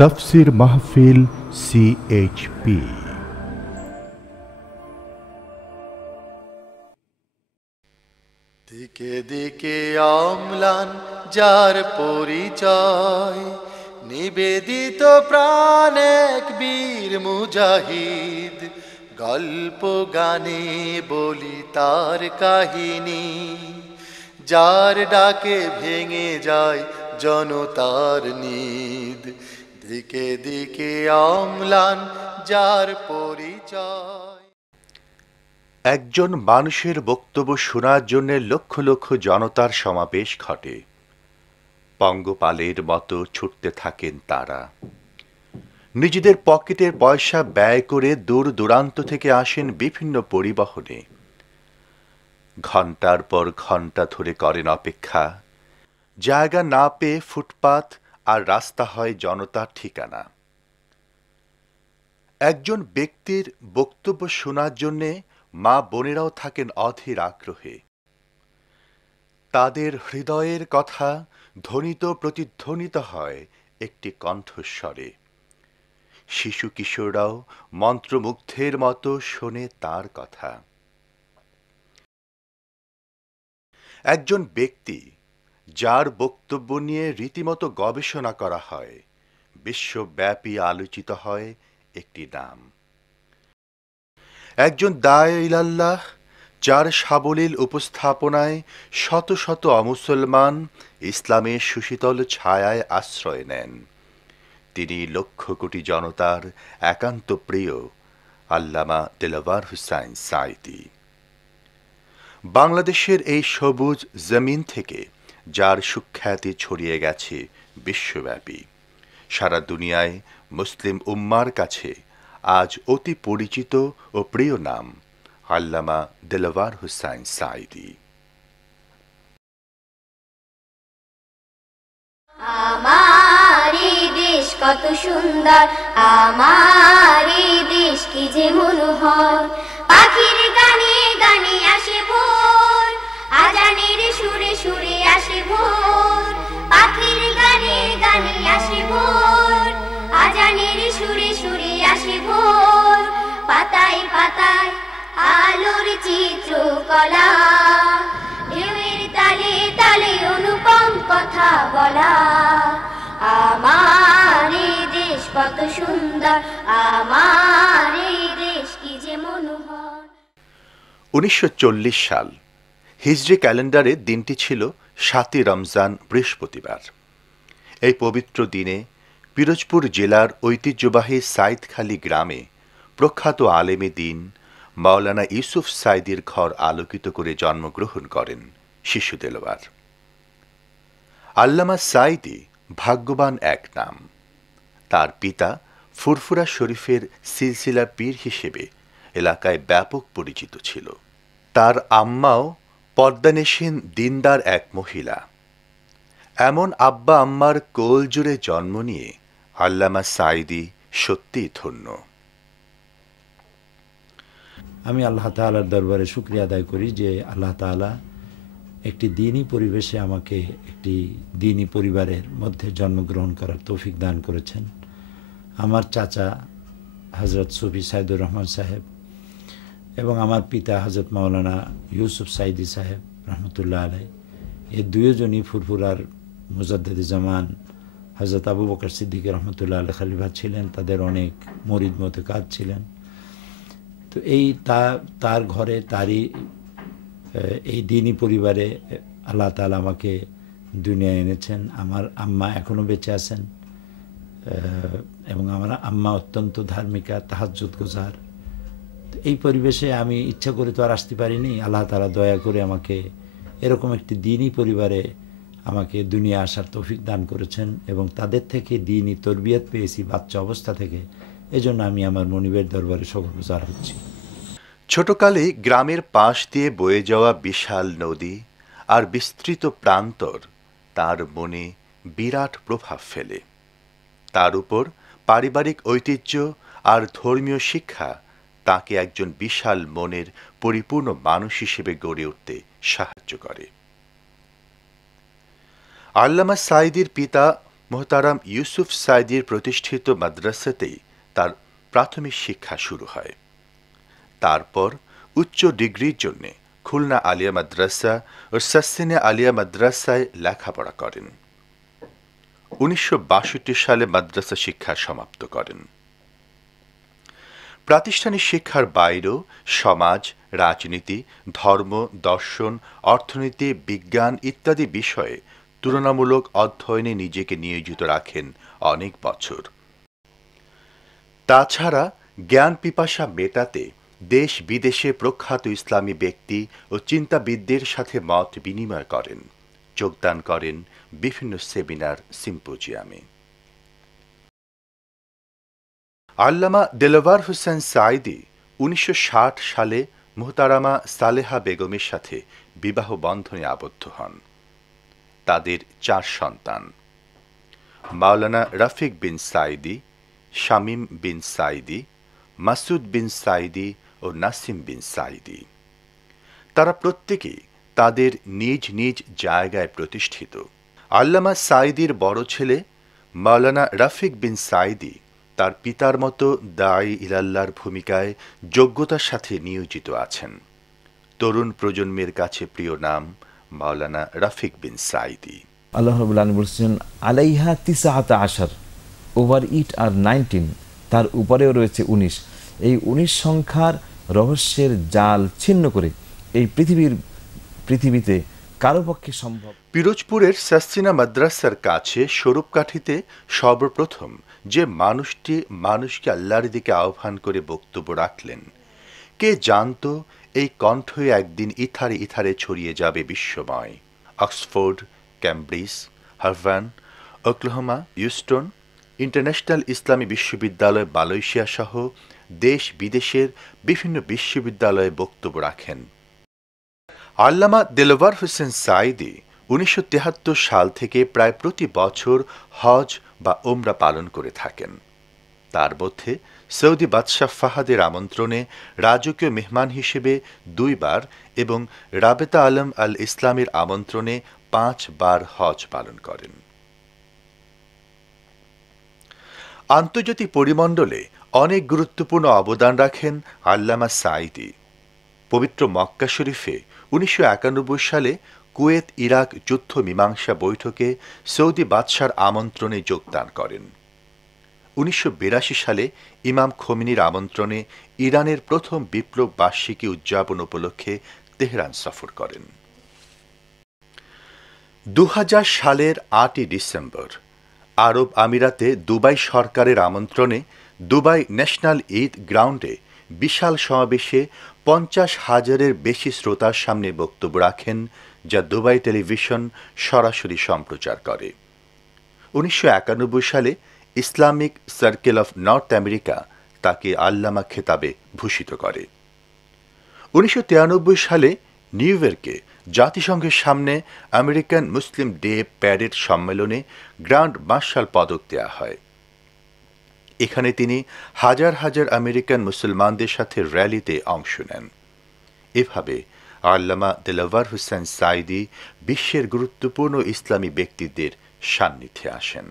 তাফসীর মাহফিল CHP। দিকে দিকে অম্লান যার পরিচয়, নিবেদিত প্রাণ এক বীর মুজাহিদ, গল্প গানে বলি তার কাহিনী, যার ডাকে ভেঙে যায় জনতার নিদ। দিকে দিকে অম্লান যার পরিচয়। একজন মানুষের বক্তব্য শোনার জন্য লক্ষ লক্ষ জনতার সমাবেশ ঘটে। পঙ্গপালের মতো ছুটতে থাকেন তারা। নিজেদের পকেটের পয়সা ব্যয় করে দূর দূরান্ত থেকে আসেন বিভিন্ন পরিবহনে। ঘন্টার পর ঘন্টা ধরে করেন অপেক্ষা। জায়গা না পেয়ে ফুটপাত আর রাস্তা হয় জনতার ঠিকানা। একজন ব্যক্তির বক্তব্য শোনার জন্যে মা বোনেরাও থাকেন অধীর আগ্রহে। তাদের হৃদয়ের কথা ধ্বনিত প্রতিধ্বনিত হয় একটি কণ্ঠস্বরে। শিশু কিশোররাও মন্ত্রমুগ্ধের মতো শোনে তার কথা। একজন ব্যক্তি যার বক্তব্য নিয়ে রীতিমতো গবেষণা করা হয়, বিশ্বব্যাপী আলোচিত হয় একটি নাম। একজন দায়ে ইলাল্লাহ যার সাবলীল উপস্থাপনায় শত শত অমুসলমান ইসলামের সুশীতল ছায়ায় আশ্রয় নেন। তিনি লক্ষ কোটি জনতার একান্ত প্রিয় আল্লামা দেলাওয়ার হোসাইন সাঈদী। বাংলাদেশের এই সবুজ জমিন থেকে যার সুখ্যাতি ছড়িয়ে গেছে বিশ্বব্যাপী, সারা দুনিয়ায় মুসলিম উম্মার কাছে আজ অতি পরিচিত ও প্রিয় নাম আল্লামা দেলাওয়ার হোসাইন সাঈদী। আমার এই দেশ কত সুন্দর, আমার এই দেশ কি যে মনোহর। পাখির গানে গানে আসে ভোর, আজানের সুরে সুরে আসে ভোর। পাখির গানে গানে আসে ভোর, আজানের সুরে সুরে আসে ভোর। পাতায় পাতায় আলোর চিত্রকলা, ঢেউয়ের তালে তালে অনুপম কথা বলা। আমার এই দেশ কত সুন্দর, আমার এই দেশ কি যে মনোহর। 1940 সাল হিজরি ক্যালেন্ডারে দিনটি ছিল 7ই রমজান, বৃহস্পতিবার। এই পবিত্র দিনে পিরোজপুর জেলার ঐতিহ্যবাহী সাইদখালী গ্রামে প্রখ্যাত আলেমে দ্বীন মাওলানা ইউসুফ সাঈদীর ঘর আলোকিত করে জন্মগ্রহণ করেন শিশু দেলোয়ার। আল্লামা সাঈদী ভাগ্যবান এক নাম। তার পিতা ফুরফুরা শরীফের সিলসিলা পীর হিসেবে এলাকায় ব্যাপক পরিচিত ছিল। তার আম্মাও পর্দানেশীন দিনদার এক মহিলা। এমন আব্বা আম্মার কোল জুড়ে জন্ম নিয়ে আল্লামা সাঈদী সত্যিই ধন্য। আমি আল্লাহ তাআলার দরবারে শুকরিয়া আদায় করি যে আল্লাহ তাআলা একটি দ্বীনি পরিবেশে আমাকে একটি দ্বীনি পরিবারের মধ্যে জন্মগ্রহণ করার তৌফিক দান করেছেন। আমার চাচা হযরত সুফি সাইদুর রহমান সাহেব এবং আমার পিতা হযরত মাওলানা ইউসুফ সাঈদী সাহেব রহমতুল্লাহ আলাইহি, এই দুইজনই ফুরফুরার মুজাদ্দিদে জামান হযরত আবু বকর সিদ্দিক রহমতুল্লাহ আলাইহি খলিফা ছিলেন। তাদের অনেক মুরিদ মোতেকাদ ছিলেন। তো এই তার ঘরে তারই এই দ্বীনি পরিবারে আল্লাহ তাআলা আমাকে দুনিয়ায় এনেছেন। আমার আম্মা এখনও বেঁচে আছেন এবং আমার আম্মা অত্যন্ত ধার্মিকা, তাহাজ্জুদ গুজার। এই পরিবেশে আমি ইচ্ছা করে তো আর আসতে পারিনি। আল্লাহ তাআলা দয়া করে আমাকে এরকম একটি দ্বীনি পরিবারে আমাকে দুনিয়া আসার তৌফিক দান করেছেন এবং তাদের থেকে দ্বীনি তরবিয়ত পেয়েছি বাচ্চা অবস্থা থেকে। এজন্য আমি আমার মনিবের দরবারে শুকরগুজার হচ্ছি। ছোটকালে গ্রামের পাশ দিয়ে বয়ে যাওয়া বিশাল নদী আর বিস্তৃত প্রান্তর তার মনে বিরাট প্রভাব ফেলে। তার উপর পারিবারিক ঐতিহ্য আর ধর্মীয় শিক্ষা তাকে একজন বিশাল মনের পরিপূর্ণ মানুষ হিসেবে গড়ে উঠতে সাহায্য করে। আল্লামা সাঈদীর পিতা মোহতারাম ইউসুফ সাইদির প্রতিষ্ঠিত মাদ্রাসাতেই তার প্রাথমিক শিক্ষা শুরু হয়। তারপর উচ্চ ডিগ্রির জন্য খুলনা আলিয়া মাদ্রাসা ও সাসিনে আলিয়া মাদ্রাসায় লেখাপড়া করেন। 1962 সালে মাদ্রাসা শিক্ষা সমাপ্ত করেন। প্রাতিষ্ঠানিক শিক্ষার বাইরেও সমাজ, রাজনীতি, ধর্ম, দর্শন, অর্থনীতি, বিজ্ঞান ইত্যাদি বিষয়ে তুলনামূলক অধ্যয়নে নিজেকে নিয়োজিত রাখেন অনেক বছর। তাছাড়া জ্ঞান পিপাসা মেটাতে দেশ বিদেশে প্রখ্যাত ইসলামী ব্যক্তি ও চিন্তাবিদদের সাথে মত বিনিময় করেন, যোগদান করেন বিভিন্ন সেমিনার, সিম্পোজিয়ামে। আল্লামা দেলোয়ার হোসেন সাঈদী 1960 সালে মুহতারামা সালেহা বেগমের সাথে বিবাহ বন্ধনে আবদ্ধ হন। তাদের 4 সন্তান: মাওলানা রফিক বিন সাঈদী, শামীম বিন সাঈদী, মাসুদ বিন সাঈদী ও নাসিম বিন সাঈদী। তারা প্রত্যেকেই তাদের নিজ নিজ জায়গায় প্রতিষ্ঠিত। আল্লামা সাঈদীর বড় ছেলে মাওলানা রফিক বিন সাঈদী তার পিতার মতো দাঈ ইলাল্লাহর ভূমিকায় যোগ্যতার সাথে নিয়োজিত আছেন। তরুণ প্রজন্মের কাছে প্রিয় নাম মাওলানা রফিক বিন সাঈদী। আল্লাহ রাব্বুল আলামিন বলছেন আলাইহা 19, ওভার ইট আর 19, তার উপরেও রয়েছে 19। এই 19 সংখ্যার রহস্যের জাল ছিন্ন করে এই পৃথিবীতে কারো পক্ষে সম্ভব। পিরোজপুরের সাসিনা মাদ্রাসার কাছে স্বরূপকাঠিতে সর্বপ্রথম যে মানুষটি মানুষকে আল্লাহর দিকে আহ্বান করে বক্তব্য রাখলেন, কে জানত এই কণ্ঠই একদিন ইথারে ইথারে ছড়িয়ে যাবে বিশ্বময়। Oxford, Cambridge, Harvard, Oklahoma, Houston, international ইসলামী বিশ্ববিদ্যালয় মালয়েশিয়া সহ দেশ বিদেশের বিভিন্ন বিশ্ববিদ্যালয়ে বক্তব্য রাখেন। আল্লামা দেলোয়ার হোসেন সাঈদী 1973 সাল থেকে প্রায় প্রতি বছর হজ বা ওমরা পালন করে থাকেন। তার মধ্যে সৌদি বাদশাহ ফাহাদের আমন্ত্রণে রাজকীয় মেহমান হিসেবে 2 বার এবং রাবেতা আলম আল ইসলামের আমন্ত্রণে 5 বার হজ পালন করেন। আন্তর্জাতিক পরিমণ্ডলে অনেক গুরুত্বপূর্ণ অবদান রাখেন আল্লামা সাঈদী। পবিত্র মক্কা শরীফে 1991 সালে কুয়েত ইরাক যুদ্ধ মীমাংসা বৈঠকে সৌদি বাদশার আমন্ত্রণে যোগদান করেন। 1982 সালে ইমাম খোমেনির আমন্ত্রণে ইরানের প্রথম বিপ্লব বার্ষিকী উদযাপন উপলক্ষে তেহরান সফর করেন। 2000 সালের 8 ডিসেম্বর আরব আমিরাতে দুবাই সরকারের আমন্ত্রণে দুবাই ন্যাশনাল ঈদ গ্রাউন্ডে বিশাল সমাবেশে 50,000-এর বেশি শ্রোতার সামনে বক্তব্য রাখেন, যা দুবাই টেলিভিশন সরাসরি সম্প্রচার করে। 1991 সালে Islamic circle of north America তাকে আল্লামা খেতাবে ভূষিত করে। 1993 সালে নিউ ইয়র্কে জাতিসংঘের সামনে আমেরিকান মুসলিম ডে প্যারেড সম্মেলনে গ্র্যান্ড মার্শাল পদক দেওয়া হয়। এখানে তিনি হাজার হাজার আমেরিকান মুসলমানদের সাথে র্যালিতে অংশ নেন। এভাবে আল্লামা দেলোয়ার হোসেন সাঈদী বিশ্বের গুরুত্বপূর্ণ ইসলামী ব্যক্তিদের সান্নিধ্যে আসেন।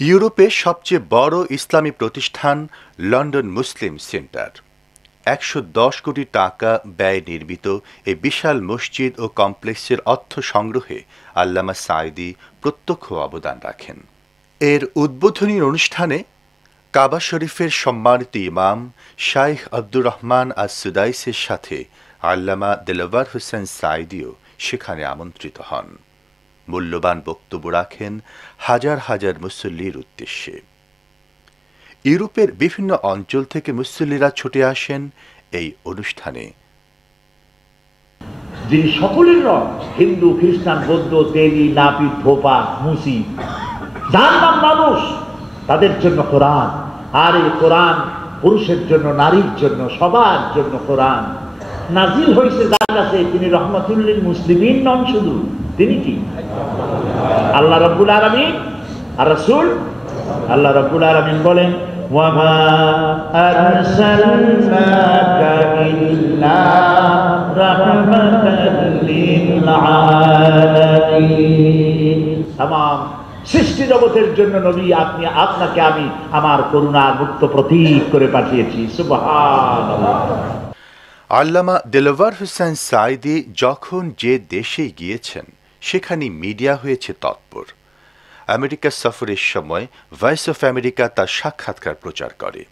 ইউরোপের সবচেয়ে বড় ইসলামী প্রতিষ্ঠান লন্ডন মুসলিম সেন্টার 110 কোটি টাকা ব্যয় নির্মিত এই বিশাল মসজিদ ও কমপ্লেক্সের অর্থ সংগ্রহে আল্লামা সাঈদী প্রত্যক্ষ অবদান রাখেন। এর উদ্বোধনী অনুষ্ঠানে কাবা শরীফের সম্মানিত ইমাম শাইখ আব্দুর রহমান আস-সুদাইসের সাথে আল্লামা দেলোয়ার হোসেন সাঈদীও সেখানে আমন্ত্রিত হন। মূল্যবান বক্তব্য রাখেন হাজার হাজার মুসল্লির উদ্দেশ্যে। ইউরোপের বিভিন্ন অঞ্চল থেকে মুসল্লিরা ছুটে আসেন এই অনুষ্ঠানে। যিনি সকলের রব, হিন্দু, খ্রিস্টান, বৌদ্ধ, তেলি, নাপিত, ধোপা, মুসি, যার নাম মানুষ, তাদের জন্য কোরআন। আর এই কোরআন পুরুষের জন্য, নারীর জন্য, সবার জন্য কোরআন নাজিল হয়েছে যার কাছে। তিনি রহমাতুল্লিল মুসলিমিন নন শুধু, তিনি কি আল্লাহ রাব্বুল আলামিন আর রাসূল। আল্লাহ রাব্বুল আলামিন বলেন ওয়ামা আরসালনাকা ইল্লা রাহমাতাল লিল আলামিন। তামাম সৃষ্টি জগতের জন্য নবী আপনি, আপনাকে আমি আমার করুণার মুক্ত প্রতীক করে পাঠিয়েছি। সুবহানাল্লাহ। আল্লামা দেলওয়ার হোসেন সাঈদী যখন যে দেশে গিয়েছেন সেখানে মিডিয়া হয়েছে তৎপর। আমেরিকা সফরের সময় ভয়েস অফ আমেরিকা তার সাক্ষাৎকার প্রচার করে।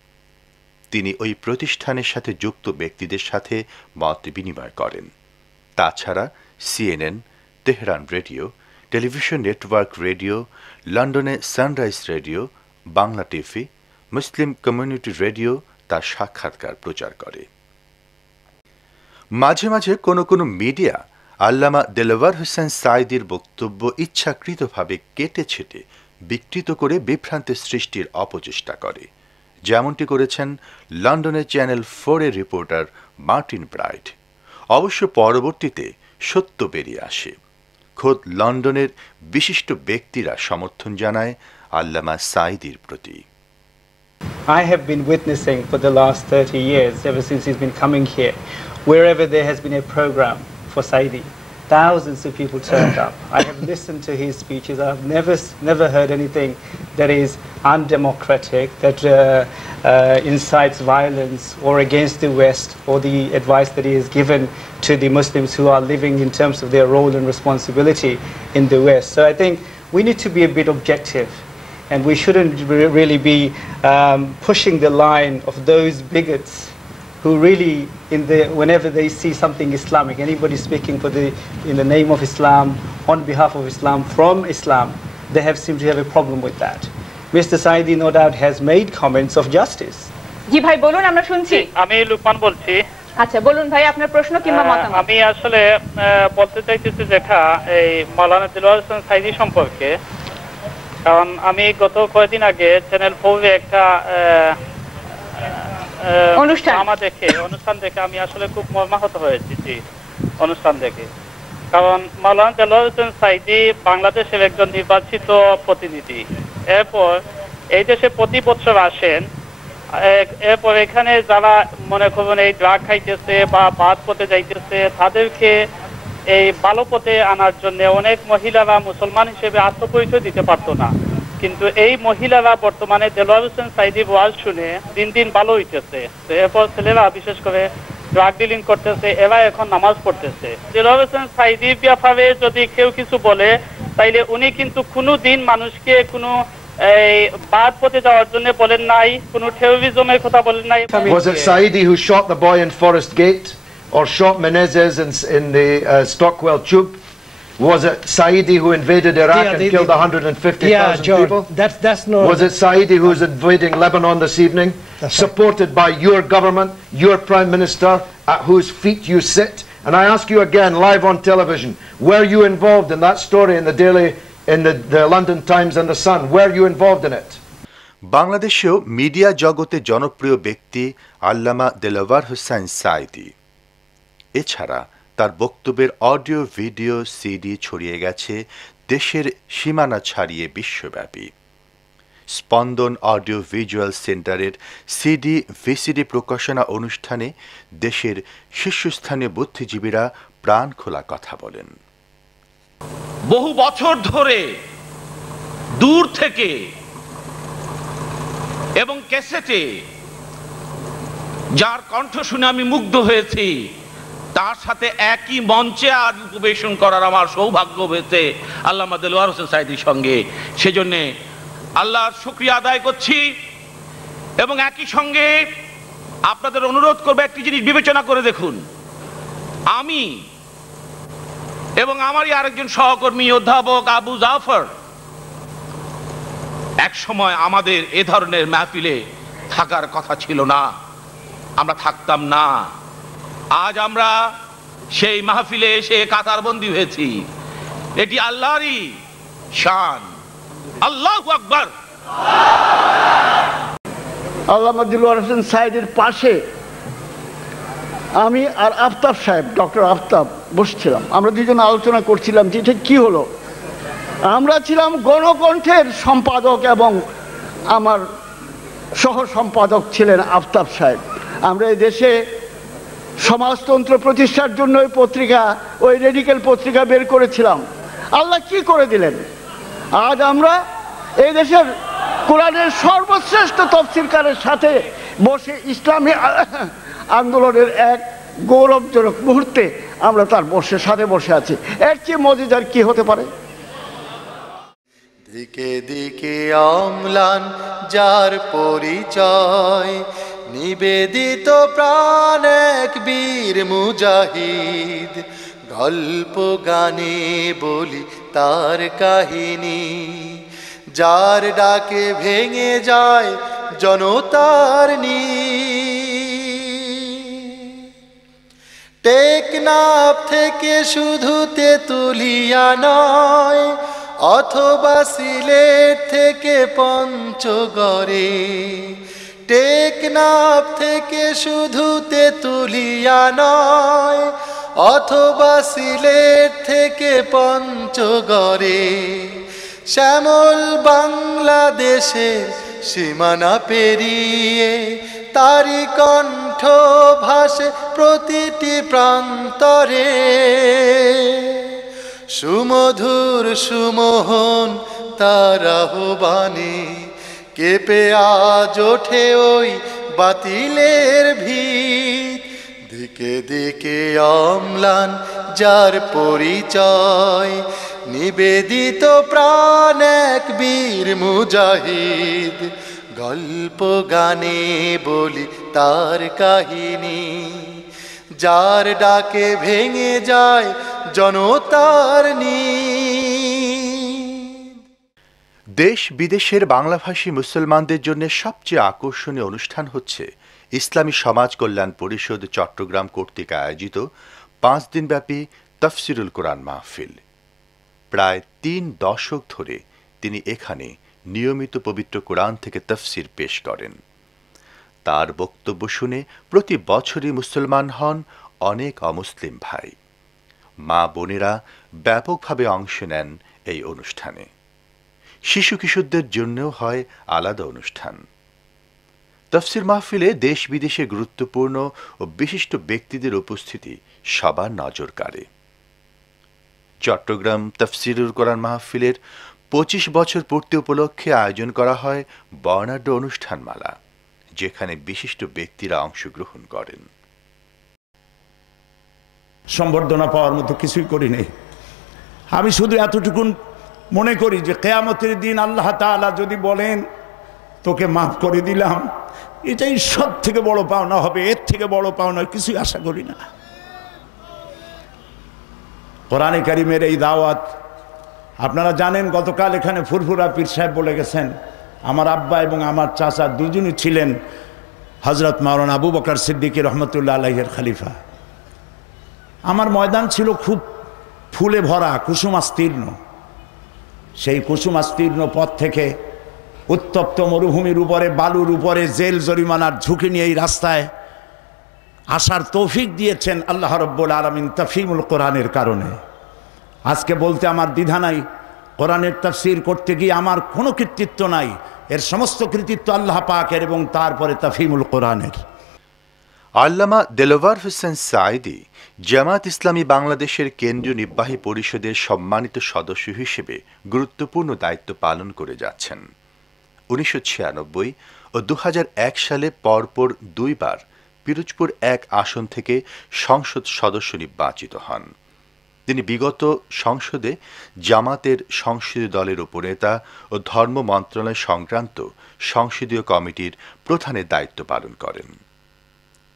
তিনি ওই প্রতিষ্ঠানের সাথে যুক্ত ব্যক্তিদের সাথে মত বিনিময় করেন। তাছাড়া CNN, Tehran radio, television network radio, লন্ডনে sunrise radio, Bangla TV, Muslim community radio তার সাক্ষাৎকার প্রচার করে। মাঝে মাঝে কোনো কোনো মিডিয়া আল্লামা দেলওয়ার হোসেন সাঈদীর বক্তব্য ইচ্ছাকৃতভাবে কেটে ছেটে বিকৃত করে বিভ্রান্তি সৃষ্টির অপচেষ্টা করে, যেমনটি করেছেন লন্ডনের চ্যানেল 4-এর রিপোর্টার মার্টিন ব্রাইট। অবশ্য পরবর্তীতে সত্য বেরিয়ে আসে। খোদ লন্ডনের বিশিষ্ট ব্যক্তিরা সমর্থন জানায় আল্লামা সাঈদীর প্রতি। I have been witnessing for the last 30 years, ever since he's been coming here, wherever there has been a program for Saidi, thousands of people turned up. I have listened to his speeches. I've never heard anything that is undemocratic, that incites violence or against the West, or the advice that he has given to the Muslims who are living in terms of their role and responsibility in the West. So I think we need to be a bit objective, and we shouldn't really be pushing the line of those bigots who really, whenever they see something Islamic, anybody speaking in the name of Islam, on behalf of Islam, from Islam, they seem to have a problem with that. Mr. Saidi no doubt has made comments of justice. জি ভাই বলুন, আমরা শুনছি। আমি লুকমান বলছি। আচ্ছা বলুন ভাই, আপনার প্রশ্ন কিংবা মতামত। আমি আসলে বলতে চাইতেছি যেটা এই মাওলানা দেলওয়ার হোসেন সাঈদী সম্পর্কে, কারণ আমি গত কয়েকদিন আগে চ্যানেল 4-এ একটা অনুষ্ঠান দেখে আমি আসলে খুব মর্মাহত হয়েছি। জি, অনুষ্ঠান দেখে। কারণ মাওলানা দেলওয়ার হোসেন সাঈদী বাংলাদেশের একজন নির্বাচিত প্রতিনিধি। এরপর এই দেশে প্রতি বছর আসেন। এরপর এখানে যারা মনে করুন এই ড্রাগ খাইতেছে বা বাদ পথে যাইতেছে, তাদেরকে এই ভালো পথে আনার জন্য অনেক মহিলারা মুসলমান হিসেবে আত্মপরিচয় দিতে পারতো না, কিন্তু এই মহিলারা বর্তমানে দেলওয়ার হোসেন সাঈদীর ওয়াজ শুনে দিন দিন ভালো হইতেছে। এরপর ছেলেরা বিশেষ করে ড্রাগ ডিলিং করতেছে, এরা এখন নামাজ পড়তেছে। দেলওয়ার হোসেন সাঈদীর ব্যাপারে যদি কেউ কিছু বলে, তাইলে উনি কিন্তু কোনো দিন মানুষকে কোনো এই বাদ পথে যাওয়ার জন্য বলেন নাই, কোনো টেরোরিজমের কথা বলেন নাই। Was it Saidi who shot the boy in Forest Gate, or shot Menezes in the Stockwell Tube? Was it Saidi who invaded Iraq and killed 150,000 people? That's no. Was it Saidi who's invading Lebanon this evening, supported by your government, your Prime Minister, at whose feet you sit? And I ask you again, live on television, were you involved in that story in the London Times and the Sun? Were you involved in it? বাংলাদেশেও media জগতে জনপ্রিয় ব্যক্তি আল্লামা দেলওয়ার হোসেন সাঈদী। এছাড়া তার বক্তব্যের audio video CD ছড়িয়ে গেছে দেশের সীমানা ছাড়িয়ে বিশ্বব্যাপী। স্পন্দন অডিও ভিজুয়াল সেন্টারের সিডি ভিসিডি প্রকাশনা অনুষ্ঠানে দেশের শীর্ষস্থানীয় বুদ্ধিজীবীরা প্রাণ খোলা কথা বলেন। বহু বছর ধরে দূর থেকে এবং ক্যাসেটে যার কণ্ঠ শুনে আমি মুগ্ধ হয়েছি, তার সাথে একই মঞ্চে আজ উপবেশন করার আমার সৌভাগ্য হয়েছে আল্লামা দেলওয়ার হোসেন সাঈদীর সঙ্গে। সেজন্য আল্লাহর শুকরিয়া আদায় করছি এবং একই সঙ্গে আপনাদের অনুরোধ করবো একটি জিনিস বিবেচনা করে দেখুন। আমি এবং আমারই আরেকজন সহকর্মী অধ্যাপক আবু জাফর এক সময় আমাদের এ ধরনের মাহফিলে থাকার কথা ছিল না, আমরা থাকতাম না। আজ আমরা সেই মাহফিলে এসে কাতারবন্দি হয়েছি। এটি আল্লাহরই শান। আল্লাহু আকবার। আল্লামা দেলওয়ার হোসেন সাঈদীর পাশে আমি আর আফতাব সাহেব, ডক্টর আফতাব বসছিলাম। আমরা দুজন আলোচনা করছিলাম যে এটা কী হলো। আমরা ছিলাম গণকণ্ঠের সম্পাদক এবং আমার সহ সম্পাদক ছিলেন আফতাব সাহেব। আমরা এই দেশে সমাজতন্ত্র প্রতিষ্ঠার জন্য ওই রেডিক্যাল পত্রিকা বের করেছিলাম। আল্লাহ কি করে দিলেন, আজ আমরা এই দেশের কোরআনের সর্বশ্রেষ্ঠ তফসিরকারের সাথে বসে ইসলামী আন্দোলনের এক গৌরবজনক মুহূর্তে আমরা তার সাথে বসে আছি। এর চেয়ে মজাদার কি হতে পারে? দিকে দিকে অম্লান যার পরিচয়, নিবেদিত প্রাণ এক বীর মুজাহিদ, গল্প গানে বলি তার কাহিনী, যার ডাকে ভেঙে যায় জনতার টেকনাফ থেকে শুধু তেতুলিয়া নয়, অথবা সিলেট থেকে পঞ্চগড়ে, টেকনাফ থেকে শুধু তেতুলিয়া নয়, অথবা সিলেট থেকে পঞ্চগড়ে, শ্যামল বাংলাদেশের সীমানা পেরিয়ে তারি কণ্ঠ ভাসে প্রতিটি প্রান্তরে, সুমধুর সুমোহন তার আহ্বানে কেঁপে আজ ওঠে ওই বাতিলের ভিত, দিকে দিকে অম্লান যার পরিচয়, নিবেদিত প্রাণ এক বীর মুজাহিদ, গল্প গানে বলি তার কাহিনী, যার ডাকে ভেঙে যায় জনতার দেশ বিদেশের বাংলাভাষী মুসলমানদের জন্য সবচেয়ে আকর্ষণীয় অনুষ্ঠান হচ্ছে ইসলামী সমাজ কল্যাণ পরিষদ চট্টগ্রাম কর্তৃক আয়োজিত 5 দিনব্যাপী তফসিরুল কোরআন মাহফিল। প্রায় 3 দশক ধরে তিনি এখানে নিয়মিত পবিত্র কোরআন থেকে তফসির পেশ করেন। তার বক্তব্য শুনে প্রতি বছরই মুসলমান হন অনেক অমুসলিম ভাই। মা বোনেরা ব্যাপকভাবে অংশ নেন এই অনুষ্ঠানে। শিশু কিশোরদের জন্যও হয় আলাদা অনুষ্ঠান। তফসির মাহফিলে দেশ বিদেশে গুরুত্বপূর্ণ ও বিশিষ্ট ব্যক্তিদের উপস্থিতি সবার নজর কাড়ে। চট্টগ্রাম তফসিরুল কোরআন মাহফিলের 25 বছর পূর্তি উপলক্ষে আয়োজন করা হয় বর্ণাঢ্য অনুষ্ঠানমালা, যেখানে বিশিষ্ট ব্যক্তিরা অংশগ্রহণ করেন। সম্বর্ধনা পাওয়ার মতো কিছুই করি নেই। আমি শুধু এতটুকুন মনে করি যে কিয়ামতের দিন আল্লাহ তাআলা যদি বলেন তোকে মাফ করে দিলাম, এটাই সব থেকে বড় পাওনা হবে। এর থেকে বড় পাওনা কিছুই আশা করি না। কোরআনে কারিমের এই দাওয়াত আপনারা জানেন, গতকাল এখানে ফুরফুরা পীর সাহেব বলে গেছেন, আমার আব্বা এবং আমার চাচা দুজনই ছিলেন হযরত মাওলানা আবু বকর সিদ্দিকী রহমতুল্লাহ আলাইহির খলিফা। আমার ময়দান ছিল খুব ফুলে ভরা, কুসুমাস্তীর্ণ। সেই কুসুমাস্তীর্ণ পথ থেকে উত্তপ্ত মরুভূমির উপরে, বালুর উপরে জেল জরিমানার ঝুঁকি নিয়ে এই রাস্তায় আসার তৌফিক দিয়েছেন আল্লাহ রাব্বুল আলামিন তাফহিমুল কোরআনের কারণে। আজকে বলতে আমার দ্বিধা নাই, কোরআনের তাফসীর করতে গিয়ে আমার কোনো কৃতিত্ব নাই, এর সমস্ত কৃতিত্ব আল্লাহ পাকের এবং তারপরে তাফহিমুল কোরআনের। আল্লামা দেলোয়ার হোসেন সাঈদী জামায়াত ইসলামী বাংলাদেশের কেন্দ্রীয় নির্বাহী পরিষদের সম্মানিত সদস্য হিসেবে গুরুত্বপূর্ণ দায়িত্ব পালন করে যাচ্ছেন। 1996 ও 2001 সালে পরপর 2 বার পিরোজপুর 1 আসন থেকে সংসদ সদস্য নির্বাচিত হন। তিনি বিগত সংসদে জামাতের সংসদীয় দলের উপনেতা ও ধর্ম মন্ত্রণালয় সংক্রান্ত সংসদীয় কমিটির প্রধানের দায়িত্ব পালন করেন।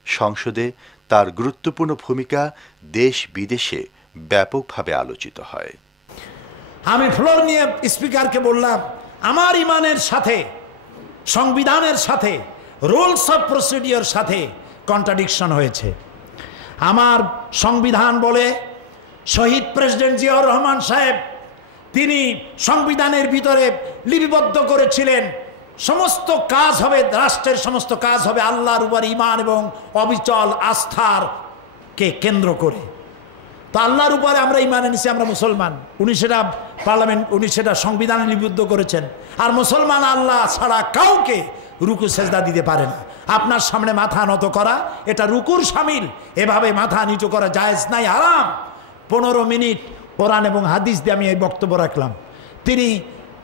সংসদে তার গুরুত্বপূর্ণ ভূমিকা দেশ বিদেশে ব্যাপকভাবে আলোচিত হয়। আমি ফ্লোর নিয়ে স্পিকারকে বললাম, আমার ইমানের সাথে, সংবিধানের সাথে, রুলস অফ প্রসিডিওর সাথে কন্ট্রাডিকশন হয়েছে। আমার সংবিধান বলে শহীদ প্রেসিডেন্ট জিয়াউর রহমান সাহেব তিনি সংবিধানের ভিতরে লিপিবদ্ধ করেছিলেন সমস্ত কাজ হবে, রাষ্ট্রের সমস্ত কাজ হবে আল্লাহর উপর ঈমান এবং অবিচল আস্থারকে কেন্দ্র করে। তো আল্লাহর উপরে আমরা ঈমান এনেছি, আমরা মুসলমান। উনি সেটা পার্লামেন্ট, উনি সেটা সংবিধানে লিপিবদ্ধ করেছেন। আর মুসলমান আল্লাহ ছাড়া কাউকে রুকু সেজদা দিতে পারে না। আপনার সামনে মাথা নত করা এটা রুকুর শামিল, এভাবে মাথা নিচু করা জায়েজ নাই, হারাম। 15 মিনিট কোরআন এবং হাদিস দিয়ে আমি এই বক্তব্য রাখলাম। তিনি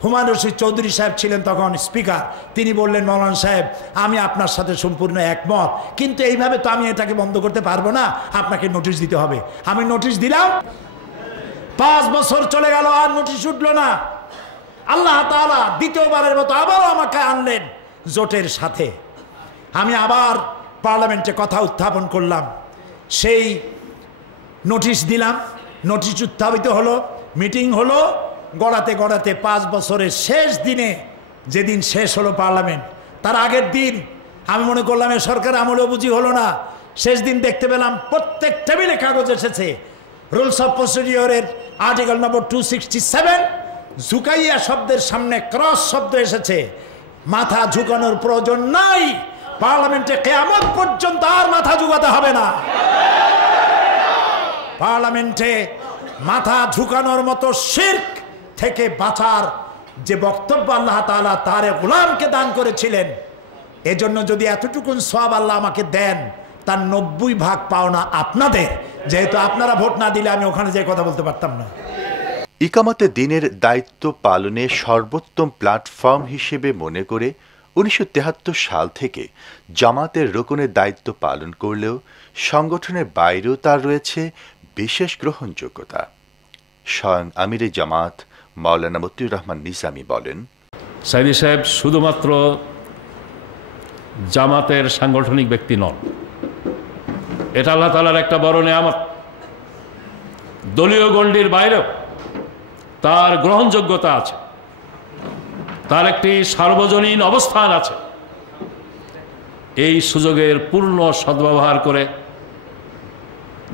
হুমায়ুন রশিদ চৌধুরী সাহেব ছিলেন তখন স্পিকার। তিনি বললেন, মৌলানা সাহেব আমি আপনার সাথে সম্পূর্ণ একমত, কিন্তু এইভাবে তো আমি এটাকে বন্ধ করতে পারবো না, আপনাকে নোটিশ দিতে হবে। আমি নোটিশ দিলাম, 5 বছর চলে গেল, আর নোটিশ উঠল না। আল্লাহ তাআলা দ্বিতীয়বারের মতো আবারও আমাকে আনলেন জোটের সাথে। আমি আবার পার্লামেন্টে কথা উত্থাপন করলাম, সেই নোটিশ দিলাম, নোটিশ উত্থাপিত হলো, মিটিং হলো, গড়াতে গড়াতে 5 বছরের শেষ দিনে, যেদিন শেষ হলো পার্লামেন্ট, তার আগের দিন আমি মনে করলাম এ সরকার আমলেও বুঝি হলো না। শেষ দিন দেখতে পেলাম প্রত্যেক টেবিলে কাগজ এসেছে, রুলস অফ প্রসিডিওরের আর্টিকেল নম্বর 267, ঝুঁকাইয়া শব্দের সামনে ক্রস শব্দ এসেছে। মাথা ঝুঁকানোর প্রয়োজন নাই, পার্লামেন্টে কিয়ামত পর্যন্ত আর মাথা ঝুঁকাতে হবে না। পার্লামেন্টে মাথা ঝুঁকানোর মতো শিরক থেকে বাঁচার যে বক্তব্য আল্লাহ তাআলা তার গোলামকে দান করেছিলেন, এজন্য যদি এতটুকুন সওয়াব আল্লাহ আমাকে দেন, তার 90 ভাগ পাওনা আপনাদের, যেহেতু আপনারা ভোট না দিলে আমি ওখানে যেয়ে কথা বলতে পারতাম না। ইকামতে দিনের দায়িত্ব পালনে সর্বোত্তম প্ল্যাটফর্ম হিসেবে মনে করে 1973 সাল থেকে জামাতের রুকনের দায়িত্ব পালন করলেও সংগঠনের বাইরেও তার রয়েছে বিশেষ গ্রহণযোগ্যতা। স্বয়ং আমিরে জামাত মাওলানা মতিউর রহমান নিজামী বলেন, সাইদী সাহেব শুধুমাত্র জামাতের সাংগঠনিক ব্যক্তি নন, এটা আল্লাহ তাআলার একটা বড় নেয়ামত। দলীয় গণ্ডির বাইরেও তার গ্রহণযোগ্যতা আছে, তার একটি সার্বজনীন অবস্থান আছে। এই সুযোগের পূর্ণ সদ্ব্যবহার করে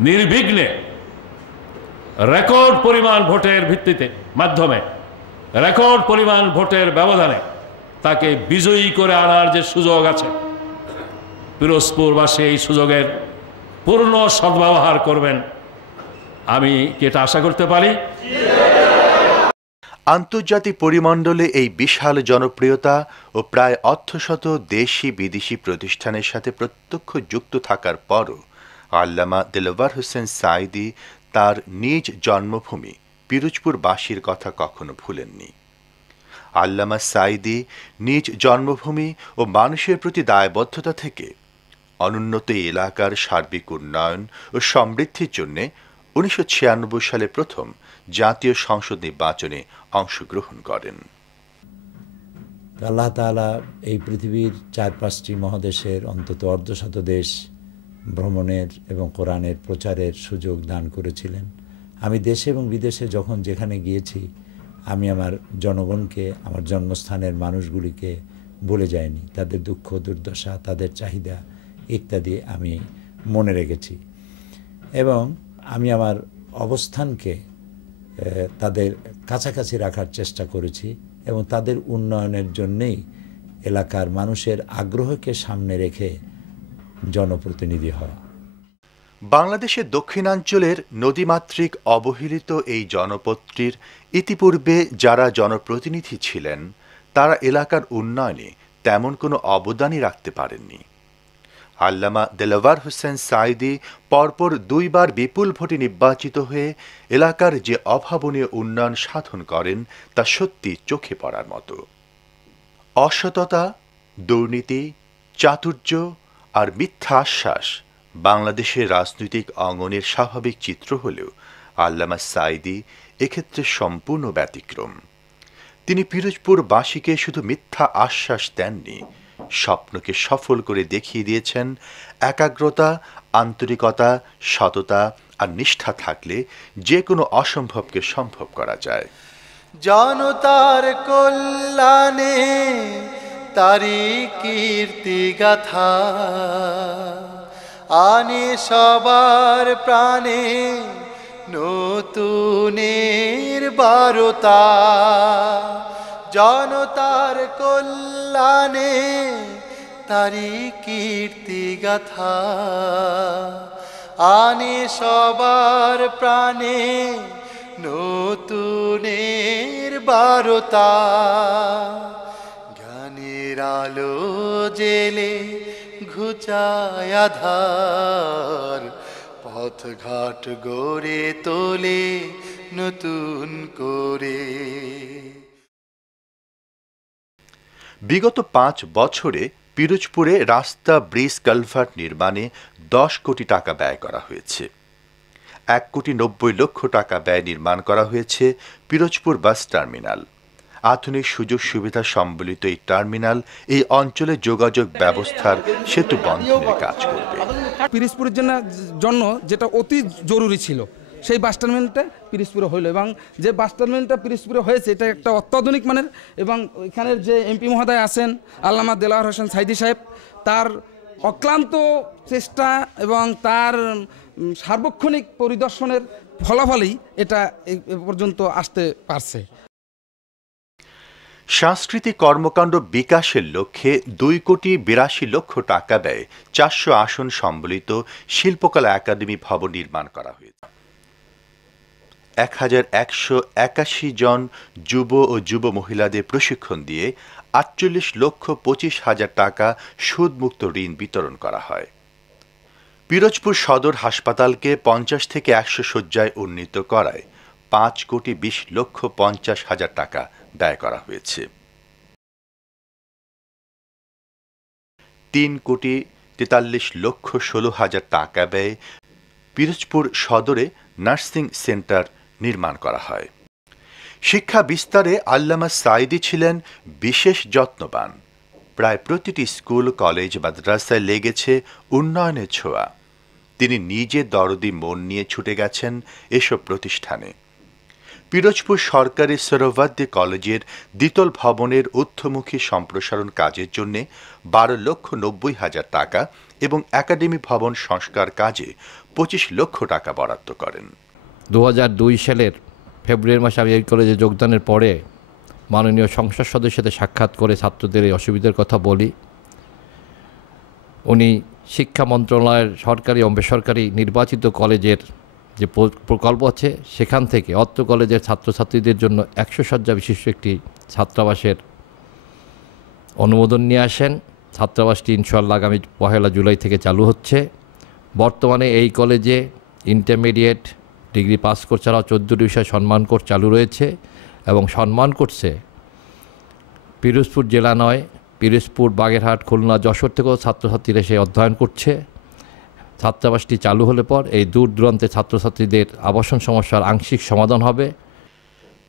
নির্বিঘ্নে রেকর্ড পরিমাণ ভোটের ভিত্তিতে মাধ্যমে রেকর্ড পরিমাণ ভোটের ব্যবধানে তাকে বিজয়ী করে আনার যে সুযোগ আছে, পিরোজপুরবাসী এই সুযোগের পূর্ণ সদ্ব্যবহার করবেন, আমি কি এটা আশা করতে পারি? আন্তর্জাতিক পরিমণ্ডলে এই বিশাল জনপ্রিয়তা ও প্রায় অর্ধশত দেশি বিদেশি প্রতিষ্ঠানের সাথে প্রত্যক্ষ যুক্ত থাকার পরও আল্লামা দেলওয়ার হোসেন সাঈদী তার নিজ জন্মভূমি পিরোজপুরবাসীর কথা কখনো ভুলেননি। আল্লামা সাঈদী নিজ জন্মভূমি ও মানুষের প্রতি দায়বদ্ধতা থেকে অনুন্নত এলাকার সার্বিক উন্নয়ন ও সমৃদ্ধির জন্য 1996 সালে প্রথম জাতীয় সংসদ নির্বাচনে অংশগ্রহণ করেন। আল্লাহ তাআলা এই পৃথিবীর 4-5টি মহাদেশের অন্তত অর্ধশত দেশ ভ্রমণের এবং কোরআনের প্রচারের সুযোগ দান করেছিলেন। আমি দেশে এবং বিদেশে যখন যেখানে গিয়েছি, আমি আমার জনগণকে, আমার জন্মস্থানের মানুষগুলিকে বলে যাইনি। তাদের দুঃখ দুর্দশা, তাদের চাহিদা ইত্যাদি আমি মনে রেখেছি এবং আমি আমার অবস্থানকে তাদের কাছাকাছি রাখার চেষ্টা করেছি এবং তাদের উন্নয়নের জন্যেই এলাকার মানুষের আগ্রহকে সামনে রেখে জনপ্রতিনিধি হওয়া। বাংলাদেশের দক্ষিণাঞ্চলের নদীমাতৃক অবহেলিত এই জনপদটির ইতিপূর্বে যারা জনপ্রতিনিধি ছিলেন, তারা এলাকার উন্নয়নে তেমন কোনো অবদানই রাখতে পারেননি। আল্লামা দেলওয়ার হোসেন সাঈদী পরপর 2 বার বিপুল ভোটে নির্বাচিত হয়ে এলাকার যে অভাবনীয় উন্নয়ন সাধন করেন, তা সত্যি চোখে পড়ার মতো। অসততা, দুর্নীতি, চাতুর্য আর মিথ্যা আশ্বাস বাংলাদেশের রাজনৈতিক অঙ্গনের স্বাভাবিক চিত্র হলেও আল্লামা সাঈদী এক্ষেত্রে সম্পূর্ণ ব্যতিক্রম। তিনি পিরোজপুরবাসীকে শুধু মিথ্যা আশ্বাস দেননি, স্বপ্নকে সফল করে দেখিয়ে দিয়েছেন একাগ্রতা, আন্তরিকতা, সততা আর নিষ্ঠা থাকলে যে কোনো অসম্ভবকে সম্ভব করা যায়। জনতার কল্যাণে তারি কীর্তি গাথা আনে সবার প্রাণে নতুনের বারতা। জনতার কল্যাণে তারি কীর্তি গাথা আনে সবার প্রাণে নতুনের বারতা। জ্ঞানের আলো জেলে ঘুচায় আধার, পথঘাট গড়ে তোলে নতুন করে। বিগত 5 বছরে পিরোজপুরে রাস্তা, ব্রিজ, কালভার্ট নির্মাণে 10 কোটি টাকা ব্যয় করা হয়েছে। 1,90,00,000 টাকা ব্যয় নির্মাণ করা হয়েছে পিরোজপুর বাস টার্মিনাল। আধুনিক সুযোগ সুবিধা সম্বলিত এই টার্মিনাল এই অঞ্চলে যোগাযোগ ব্যবস্থার সেতু বন্ধনের কাজ করবে। পিরোজপুরের জন্য যেটা অতি জরুরি ছিল সেই বাস টার্মিনালটা পিরোজপুরে হইল, এবং যে বাস টার্মিনালটা পিরোজপুরে হয়েছে এটা একটা অত্যাধুনিক মানের, এবং এখানের যে এমপি মহোদয় আছেন আল্লামা দেলোয়ার হোসেন সাইদি সাহেব, তার অক্লান্ত চেষ্টা এবং তার সার্বক্ষণিক পরিদর্শনের ফলাফলেই এটা এ পর্যন্ত আসতে পারছে। সাংস্কৃতিক কর্মকাণ্ড বিকাশের লক্ষ্যে 2,82,00,000 টাকা ব্যয়ে 400 আসন সম্বলিত শিল্পকলা একাডেমি ভবন নির্মাণ করা হয়েছে। 1,181 জন যুব ও যুব মহিলাদের প্রশিক্ষণ দিয়ে 48,25,000 টাকা সুদমুক্ত ঋণ বিতরণ করা হয়। পিরোজপুর সদর হাসপাতালকে 50 থেকে 100 শয্যায় উন্নীত করায় 5,20,50,000 টাকা ব্যয় করা হয়েছে। 3,43,16,000 টাকা ব্যয়ে পিরোজপুর সদরে নার্সিং সেন্টার নির্মাণ করা হয়। শিক্ষা বিস্তারে আল্লামা সাঈদী ছিলেন বিশেষ যত্নবান। প্রায় প্রতিটি স্কুল, কলেজ, মাদ্রাসায় লেগেছে উন্নয়নের ছোঁয়া। তিনি নিজে দরদি মন নিয়ে ছুটে গেছেন এসব প্রতিষ্ঠানে। পিরোজপুর সরকারি সোহরাওয়ার্দী কলেজের দ্বিতল ভবনের ঊর্ধ্বমুখী সম্প্রসারণ কাজের জন্য 12,90,000 টাকা এবং একাডেমি ভবন সংস্কার কাজে 25 লক্ষ টাকা বরাদ্দ করেন। 2002 সালের ফেব্রুয়ারি মাসে আমি এই কলেজে যোগদানের পরে মাননীয় সংসদ সদস্যের সাথে সাক্ষাৎ করে ছাত্রদের এই অসুবিধার কথা বলি। উনি শিক্ষা মন্ত্রণালয়ের সরকারি ও বেসরকারি নির্বাচিত কলেজের যে প্রকল্প আছে সেখান থেকে অত্র কলেজের ছাত্রছাত্রীদের জন্য 100 শয্যা বিশিষ্ট একটি ছাত্রাবাসের অনুমোদন নিয়ে আসেন। ছাত্রাবাসটি ইনশাআল্লাহ আগামী 1 জুলাই থেকে চালু হচ্ছে। বর্তমানে এই কলেজে ইন্টারমিডিয়েট ডিগ্রি পাস কোর্স ছাড়াও 14টি বিষয় সম্মান কোর্স চালু রয়েছে, এবং সম্মান কোর্সে পিরোজপুর জেলা নয়, পিরোজপুর, বাগেরহাট, খুলনা, যশোর থেকেও ছাত্রছাত্রীরা এসে অধ্যয়ন করছে। ছাত্রাবাসটি চালু হলে পর এই দূর দূরান্তে ছাত্রছাত্রীদের আবাসন সমস্যার আংশিক সমাধান হবে।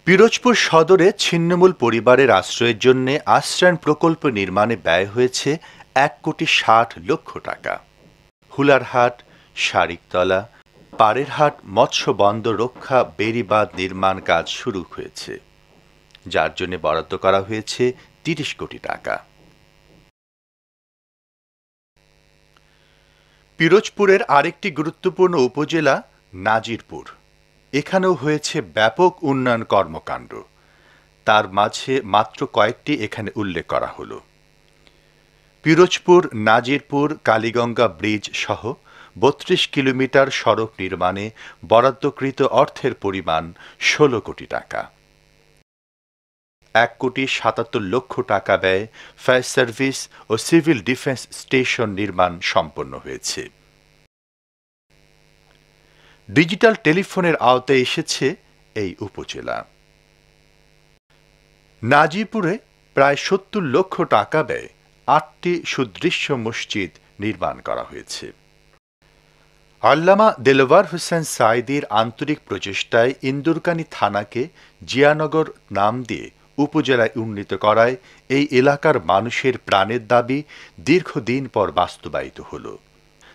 পিরোজপুর সদরে ছিন্নমূল পরিবারের আশ্রয়ের জন্য আশ্রয়ণ প্রকল্প নির্মাণে ব্যয় হয়েছে 1,60,00,000 টাকা। হুলারহাট, শারিকতলা, পাড়েরহাট মৎস্য বন্দর রক্ষা বেড়িবাঁধ নির্মাণ কাজ শুরু হয়েছে, যার জন্য বরাদ্দ করা হয়েছে 30 কোটি টাকা। পিরোজপুরের আরেকটি গুরুত্বপূর্ণ উপজেলা নাজিরপুর। এখানেও হয়েছে ব্যাপক উন্নয়ন কর্মকাণ্ড। তার মাঝে মাত্র কয়েকটি এখানে উল্লেখ করা হলো। পিরোজপুর নাজিরপুর কালীগঙ্গা ব্রিজ সহ 32 কিলোমিটার সড়ক নির্মাণে বরাদ্দকৃত অর্থের পরিমাণ 16 কোটি টাকা। 1,77,00,000 টাকা ব্যয়ে ফায়ার সার্ভিস ও সিভিল ডিফেন্স স্টেশন নির্মাণ সম্পন্ন হয়েছে। ডিজিটাল টেলিফোনের আওতায় এসেছে এই উপজেলা। নাজিরপুরে প্রায় 70 লক্ষ টাকা ব্যয়ে 8টি সুদৃশ্য মসজিদ নির্মাণ করা হয়েছে। আল্লামা দেলোয়ার হোসেন সাঈদীর আন্তরিক প্রচেষ্টায় ইন্দুরকানী থানাকে জিয়ানগর নাম দিয়ে উপজেলায় উন্নীত করায় এই এলাকার মানুষের প্রাণের দাবি দীর্ঘদিন পর বাস্তবায়িত হল।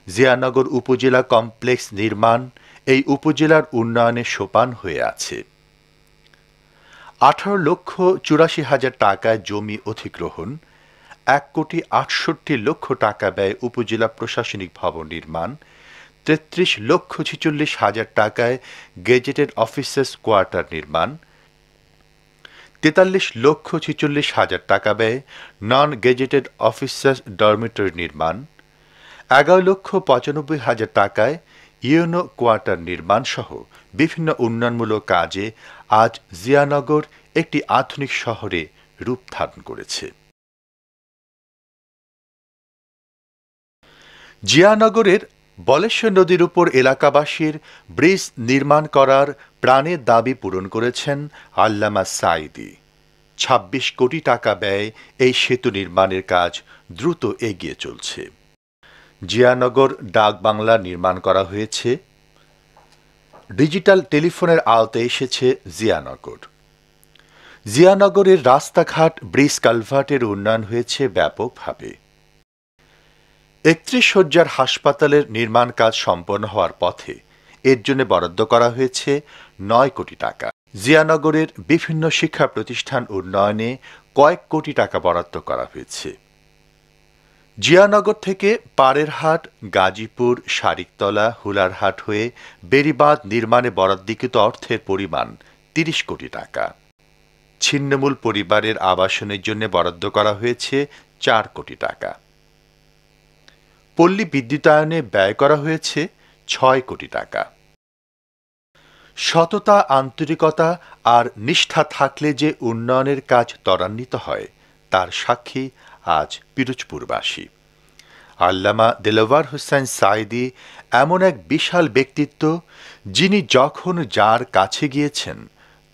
জিয়ানগর উপজেলা কমপ্লেক্স নির্মাণ এই উপজেলার উন্নয়নের সোপান হয়ে আছে। 18,84,000 টাকায় জমি অধিগ্রহণ, 1,68,00,000 টাকা ব্যয় উপজেলা প্রশাসনিক ভবন নির্মাণ, 33,46,000 টাকায় গেজেটেড অফিসার্স কোয়ার্টার নির্মাণ, 43,46,000 টাকা ব্যয়ে নন গেজেটেড অফিসার্স ডরমিটরি নির্মাণ, 11,95,000 টাকায় ইউনো কোয়ার্টার নির্মাণ সহ বিভিন্ন উন্নয়নমূলক কাজে আজ জিয়ানগর একটি আধুনিক শহরে রূপ ধারণ করেছে। জিয়ানগরের বলেশ্বর নদীর উপর এলাকাবাসীর ব্রিজ নির্মাণ করার প্রাণের দাবি পূরণ করেছেন আল্লামা সাঈদী। 26 কোটি টাকা ব্যয়ে এই সেতু নির্মাণের কাজ দ্রুত এগিয়ে চলছে। জিয়ানগর ডাক বাংলা নির্মাণ করা হয়েছে। ডিজিটাল টেলিফোনের আওতায় এসেছে জিয়ানগর। জিয়ানগরের রাস্তাঘাট, ব্রিজ, কালভার্টের উন্নয়ন হয়েছে ব্যাপকভাবে। 31 শয্যার হাসপাতালের নির্মাণ কাজ সম্পন্ন হওয়ার পথে। এর জন্য বরাদ্দ করা হয়েছে 9 কোটি টাকা। জিয়ানগরের বিভিন্ন শিক্ষা প্রতিষ্ঠান উন্নয়নে কয়েক কোটি টাকা বরাদ্দ করা হয়েছে। জিয়ানগর থেকে পাড়েরহাট, গাজীপুর, শারিকতলা, হুলারহাট হয়ে বেড়িবাঁধ নির্মাণে বরাদ্দকৃত অর্থের পরিমাণ 30 কোটি টাকা। ছিন্নমূল পরিবারের আবাসনের জন্য বরাদ্দ করা হয়েছে 4 কোটি টাকা। পল্লী বিদ্যুতায়নে ব্যয় করা হয়েছে 6 কোটি টাকা। সততা, আন্তরিকতা আর নিষ্ঠা থাকলে যে উন্নয়নের কাজ ত্বরান্বিত হয় তার সাক্ষী আজ পিরোজপুরবাসী। আল্লামা দেলোয়ার হোসেন সাঈদী এমন এক বিশাল ব্যক্তিত্ব, যিনি যখন যার কাছে গিয়েছেন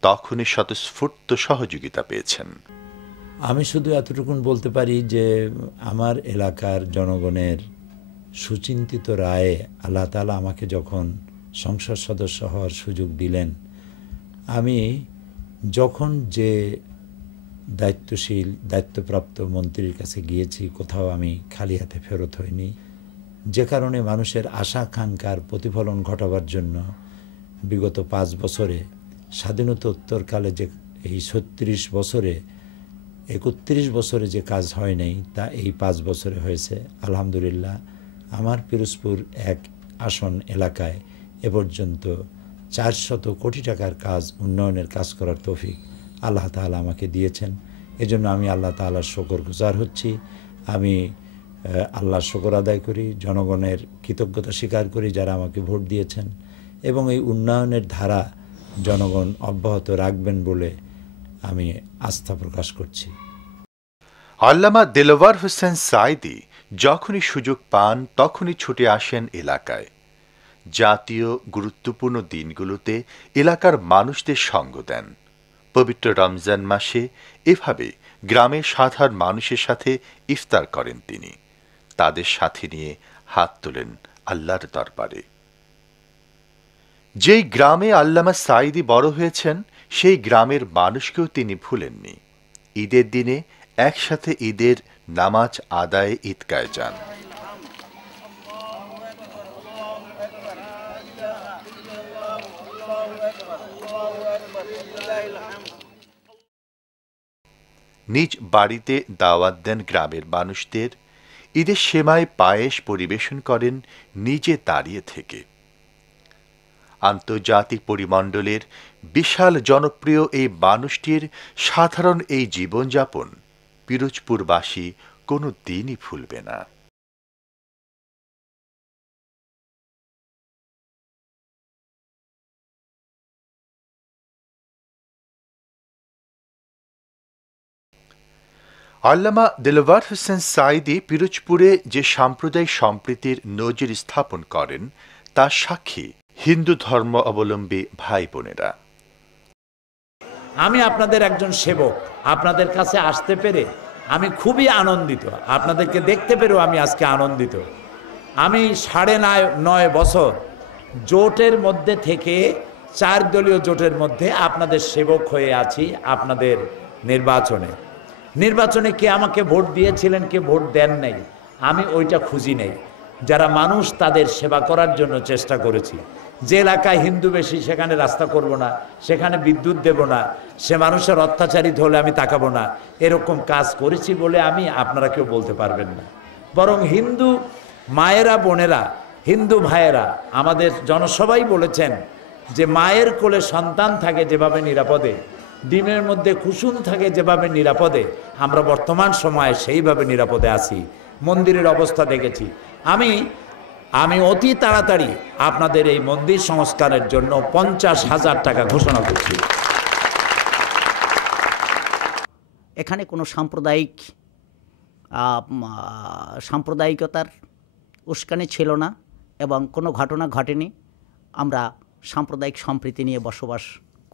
তখনই স্বতঃস্ফূর্ত সহযোগিতা পেয়েছেন। আমি শুধু এতটুকুন বলতে পারি যে আমার এলাকার জনগণের সুচিন্তিত রায়ে আল্লাহ তাআলা আমাকে যখন সংসদ সদস্য হওয়ার সুযোগ দিলেন, আমি যখন যে দায়িত্বশীল, দায়িত্বপ্রাপ্ত মন্ত্রীর কাছে গিয়েছি, কোথাও আমি খালি হাতে ফেরত হইনি। যে কারণে মানুষের আশা আকাঙ্ক্ষার প্রতিফলন ঘটাবার জন্য বিগত 5 বছরে, স্বাধীনতোত্তরকালে যে এই 36 বছরে 31 বছরে যে কাজ হয় নাই তা এই 5 বছরে হয়েছে। আলহামদুলিল্লাহ, আমার পিরোজপুর 1 আসন এলাকায় এ পর্যন্ত 400 কোটি টাকার কাজ, উন্নয়নের কাজ করার তৌফিক আল্লাহ তাআলা আমাকে দিয়েছেন। এজন্য আমি আল্লাহ তাআলার শুকরগুজার হচ্ছি। আমি আল্লাহর শুকর আদায় করি, জনগণের কৃতজ্ঞতা স্বীকার করি যারা আমাকে ভোট দিয়েছেন, এবং এই উন্নয়নের ধারা জনগণ অব্যাহত রাখবেন বলে আমি আস্থা প্রকাশ করছি। আল্লামা দেলোয়ার হোসেন সাঈদী যখনই সুযোগ পান তখনই ছুটে আসেন এলাকায়। জাতীয় গুরুত্বপূর্ণ দিনগুলোতে এলাকার মানুষদের সঙ্গ দেন। পবিত্র রমজান মাসে এভাবে গ্রামের সাধারণ মানুষের সাথে ইফতার করেন তিনি। তাদের সাথে নিয়ে হাত তোলেন আল্লাহর দরবারে। যেই গ্রামে আল্লামা সাঈদী বড় হয়েছেন সেই গ্রামের মানুষকেও তিনি ভুলেননি। ঈদের দিনে একসাথে ঈদের নামাজ আদায়ে ঈদগায় যান। নিজ বাড়িতে দাওয়াত দেন গ্রামের মানুষদের। ঈদের সেমাই, পায়েস পরিবেশন করেন নিজে দাঁড়িয়ে থেকে। আন্তর্জাতিক পরিমণ্ডলের বিশাল জনপ্রিয় এই মানুষটির সাধারণ এই জীবনযাপন পিরোজপুরবাসী কোনো দিনই ভুলবে না। আল্লামা দেলোয়ার হোসেন সাঈদী পিরোজপুরে যে সাম্প্রদায়িক সম্প্রীতির নজির স্থাপন করেন তার সাক্ষী হিন্দু ধর্ম অবলম্বী ভাই বোনেরা। আমি আপনাদের একজন সেবক, আপনাদের কাছে আসতে পেরে আমি খুবই আনন্দিত। আপনাদেরকে দেখতে পেরেও আমি আজকে আনন্দিত। আমি 9.5 বছর জোটের মধ্যে থেকে 4 দলীয় জোটের মধ্যে আপনাদের সেবক হয়ে আছি। আপনাদের নির্বাচনে কে আমাকে ভোট দিয়েছিলেন, কে ভোট দেন নাই, আমি ওইটা খুঁজি নেই। যারা মানুষ তাদের সেবা করার জন্য চেষ্টা করেছি। যে এলাকায় হিন্দু বেশি সেখানে রাস্তা করব না, সেখানে বিদ্যুৎ দেব না, সে মানুষের অত্যাচারিত হলে আমি তাকাবো না, এরকম কাজ করেছি বলে আমি আপনারা কেউ বলতে পারবেন না। বরং হিন্দু মায়েরা, বোনেরা, হিন্দু ভাইয়েরা আমাদের জনসভাই বলেছেন যে মায়ের কোলে সন্তান থাকে যেভাবে নিরাপদে, ডিমের মধ্যে কুসুম থাকে যেভাবে নিরাপদে, আমরা বর্তমান সময়ে সেইভাবে নিরাপদে আছি। মন্দিরের অবস্থা দেখেছি। আমি অতি তাড়াতাড়ি আপনাদের এই মন্দির সংস্কারের জন্য 50,000 টাকা ঘোষণা করছি। এখানে কোনো সাম্প্রদায়িকতার উস্কানি ছিল না এবং কোনো ঘটনা ঘটেনি। আমরা সাম্প্রদায়িক সম্প্রীতি নিয়ে বসবাস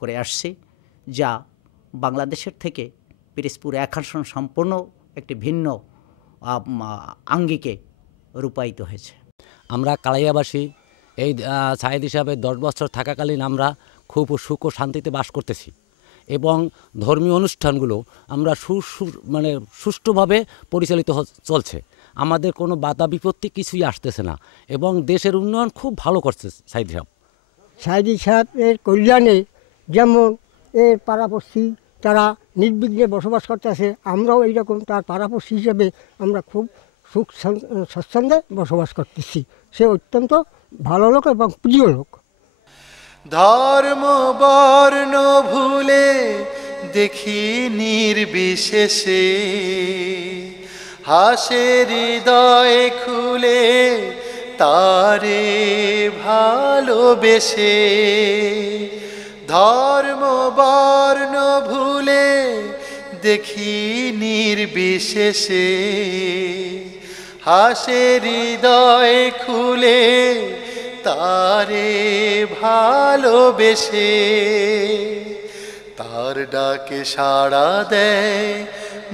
করে আসছি, যা বাংলাদেশের থেকে পিরোজপুর এক আসন সম্পূর্ণ একটি ভিন্ন আঙ্গিকে রূপায়িত হয়েছে। আমরা কালাইয়াবাসী এই সাইদ হিসাবে 10 বছর থাকাকালীন আমরা খুব সুখ ও শান্তিতে বাস করতেছি এবং ধর্মীয় অনুষ্ঠানগুলো আমরা মানে সুষ্ঠুভাবে পরিচালিত চলছে। আমাদের কোনো বাধা বিপত্তি কিছুই আসতেছে না এবং দেশের উন্নয়ন খুব ভালো করছে সাইদ সাহেব। সাইদি সাহেবের কল্যাণে যেমন এর পাড়াপড়শি তারা নির্বিঘ্নে বসবাস করতেছে, আমরাও এইরকম তার পাড়াপড়শি হিসেবে আমরা খুব সুখ স্বচ্ছন্দে বসবাস করতেছি। সে অত্যন্ত ভালো লোক এবং প্রিয় লোক। ধর্ম বর্ণ ভুলে দেখি নির্বিশেষে, হাসে হৃদয় খুলে তারে ভালোবেসে। ধর্ম বর্ণ ভুলে দেখি নির্বিশেষে, হাসে হৃদয় খুলে তারে ভালোবেসে। তার ডাকে সাড়া দেয়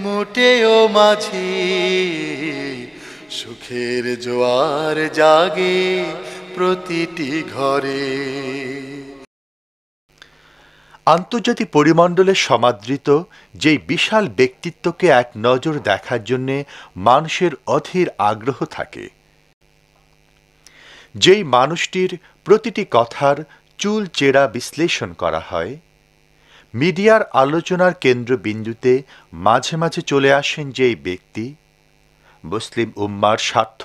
মোটেও মাঝি, সুখের জোয়ার জাগে প্রতিটি ঘরে। আন্তর্জাতিক পরিমণ্ডলে সমাদৃত যেই বিশাল ব্যক্তিত্বকে এক নজর দেখার জন্যে মানুষের অধীর আগ্রহ থাকে, যেই মানুষটির প্রতিটি কথার চুলচেরা বিশ্লেষণ করা হয়, মিডিয়ার আলোচনার কেন্দ্রবিন্দুতে মাঝে মাঝে চলে আসেন যেই ব্যক্তি, মুসলিম উম্মার স্বার্থ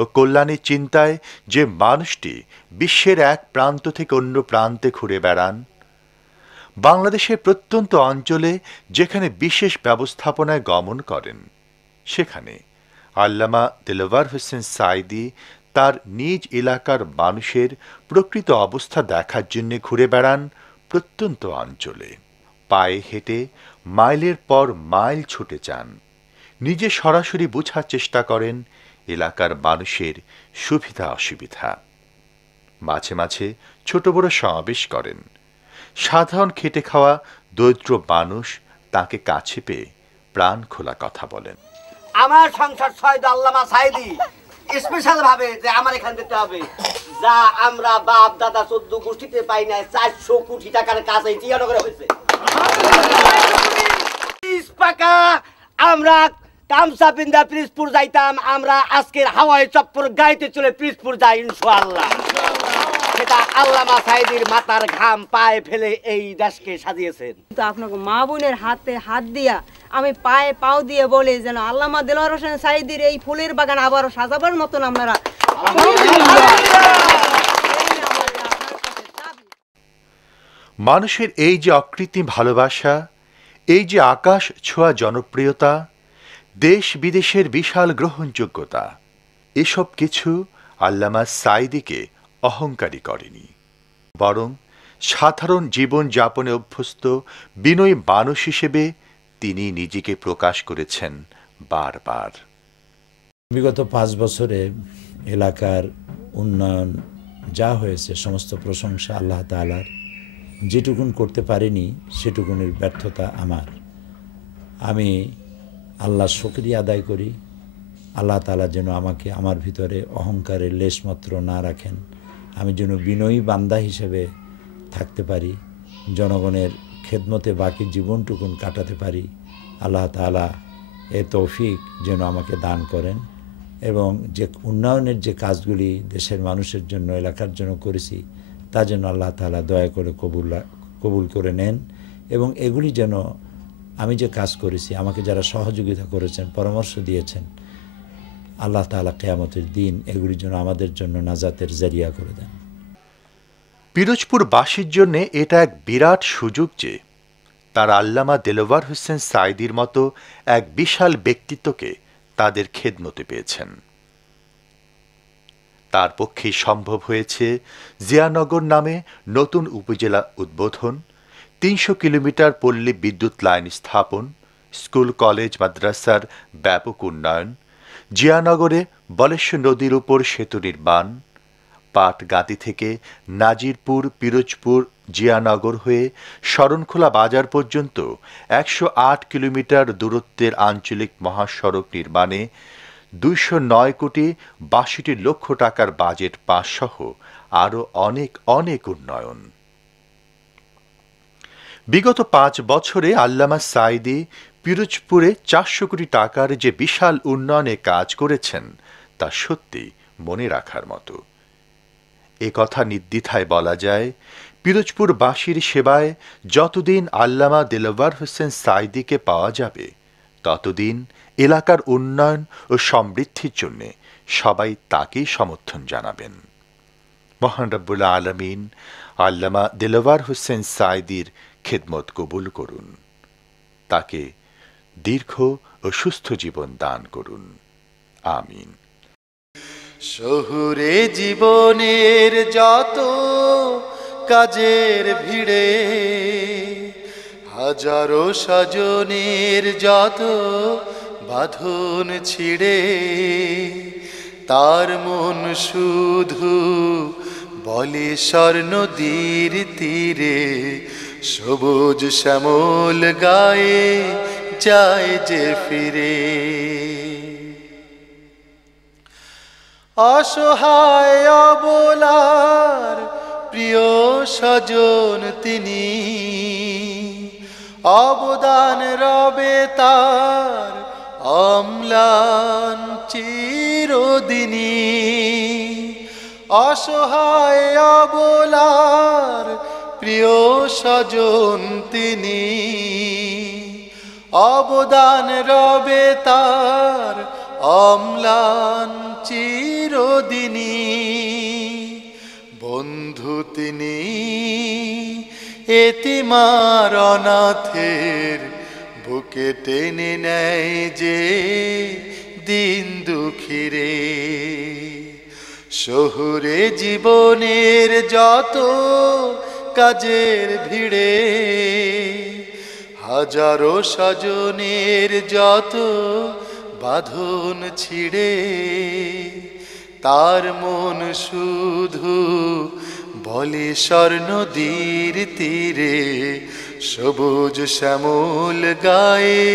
ও কল্যাণের চিন্তায় যে মানুষটি বিশ্বের এক প্রান্ত থেকে অন্য প্রান্তে ঘুরে বেড়ান, বাংলাদেশের প্রত্যন্ত অঞ্চলে যেখানে বিশেষ ব্যবস্থাপনায় গমন করেন, সেখানে আল্লামা দিলওয়ার হোসেন সাঈদী তার নিজ এলাকার মানুষের প্রকৃত অবস্থা দেখার জন্য ঘুরে বেড়ান প্রত্যন্ত অঞ্চলে। পায়ে হেঁটে মাইলের পর মাইল ছুটে যান, নিজে সরাসরি বোঝার চেষ্টা করেন এলাকার মানুষের সুবিধা অসুবিধা। মাঝে মাঝে ছোট বড় সমাবেশ করেন। সাধারণ খেটে খাওয়া দরিদ্র মানুষ তাকে কাছে পেয়ে প্রাণ খোলা কথা বলেন। আমার সংসদ সৈয়দ আল্লামা সাঈদী স্পেশাল ভাবে যে আমার এখান দিতে হবে, যা আমরা বাপ দাদা 14 গোষ্ঠীতে পাই না, 400 কোটি টাকার কাজ এই জিয়ানগরে হয়েছে। পাকা আমরা কামসা পিন্দা পিরোজপুর যাইতাম, আমরা আজকের হাওয়ায় চপ্পর গাইতে চলে পিরোজপুর যাই ইনশাআল্লাহ। সেটা আল্লামা সাঈদীর মাথার ঘাম পায়ে ফেলে এই দেশকে সাজিয়েছেন। তো আপনাকে মা বোনের হাতে হাত দিয়া আমি পায়ে পাও দিয়ে বলি যেন আল্লামা দিলওয়ার হোসেন সাঈদীর এই ফুলের বাগান আবারও সাজাবার মতন আপনারা। মানুষের এই যে অকৃত্রিম ভালোবাসা, এই যে আকাশ ছোঁয়া জনপ্রিয়তা, দেশ বিদেশের বিশাল গ্রহণযোগ্যতা, এসব কিছু আল্লামা সাঈদীকে অহংকারী করেনি, বরং সাধারণ জীবন যাপনে অভ্যস্ত বিনয়ী মানুষ হিসেবে তিনি নিজেকে প্রকাশ করেছেন বারবার। বিগত 5 বছরে এলাকার উন্নয়ন যা হয়েছে সমস্ত প্রশংসা আল্লাহ তাআলার। যেটুকুন করতে পারিনি সেটুকুনের ব্যর্থতা আমার। আমি আল্লাহর শুকরিয়া আদায় করি। আল্লাহ তাআলা যেন আমাকে আমার ভিতরে অহংকারের লেশমাত্র না রাখেন, আমি যেন বিনয়ী বান্দা হিসেবে থাকতে পারি, জনগণের খেদমতে বাকি জীবনটুকুন কাটাতে পারি। আল্লাহ তাআলা এ তৌফিক যেন আমাকে দান করেন এবং যে উন্নয়নের যে কাজগুলি দেশের মানুষের জন্য এলাকার জন্য করেছি তা যেন আল্লাহ তাআলা দয়া করে কবুল করে নেন এবং এগুলি যেন আমি যে কাজ করেছি আমাকে যারা সহযোগিতা করেছেন, পরামর্শ দিয়েছেন, আল্লাহ তাআলা কিয়ামতের দিন এগুলি যেন আমাদের জন্য নাজাতের জারিয়া করে দেন। পিরোজপুরবাসীর জন্য এটা এক বিরাট সুযোগ যে তার আল্লামা দিলওয়ার হোসেন সাঈদীর মতো এক বিশাল ব্যক্তিত্বকে তাদের খেদমতে পেয়েছেন। তার পক্ষেই সম্ভব হয়েছে জিয়ানগর নামে নতুন উপজেলা উদ্বোধন, 300 কিলোমিটার পল্লী বিদ্যুৎ লাইন স্থাপন, স্কুল কলেজ মাদ্রাসার ব্যাপক উন্নয়ন, জিয়ানগরে বলেশ্বর নদীর উপর সেতু নির্মাণ, পাটগাতি থেকে নাজিরপুর, পিরোজপুর, জিয়ানগর হয়ে শরণখোলা বাজার পর্যন্ত 108 কিলোমিটার দূরত্বের আঞ্চলিক মহাসড়ক নির্মাণে 209 কোটি 62 লক্ষ টাকার বাজেট পাস সহ আরও অনেক অনেক উন্নয়ন। বিগত 5 বছরে আল্লামা সাঈদী পিরোজপুরে 400 কোটি টাকার যে বিশাল উন্নয়নে কাজ করেছেন তা সত্যি মনে রাখার মতো। এ কথা নির্দ্বিধায় বলা যায়, পিরোজপুরবাসীর সেবায় যতদিন আল্লামা দেলোয়ার হোসেন সাঈদীকে পাওয়া যাবে ততদিন এলাকার উন্নয়ন ও সমৃদ্ধির জন্য সবাই তাকেই সমর্থন জানাবেন। মহান রব্বুল আলামিন আল্লামা দেলোয়ার হোসেন সাঈদীর খেদমত কবুল করুন, তাকে দীর্ঘ ও সুস্থ জীবন দান করুন, আমিন। শহুরে জীবনের যত কাজের ভিড়ে, হাজারো স্বজনের যত বাঁধন ছিঁড়ে, তার মন শুধু বলে স্বর্ণ নদীর তীরে, সবুজ শ্যামল গায়ে যায় যে ফিরে। অসহায় অবলার প্রিয় স্বজন তিনি, অবদান রবে তার অম্লান চিরদিনী। অসহায় অবলার প্রিয় স্বজন তিনি, অবদান রবে তার অম্লান চিরদিনী। বন্ধু তিনি এতিমার অনাথের বুকে টেনে নেয় যে দিন দুঃখীরে। শহুরে জীবনের যত কাজের ভিড়ে, হাজারো স্বজনের যত বাঁধন ছিঁড়ে, তার মন শুধু বলে স্বর্ণ নদীর তীরে, সবুজ শ্যামল গায়ে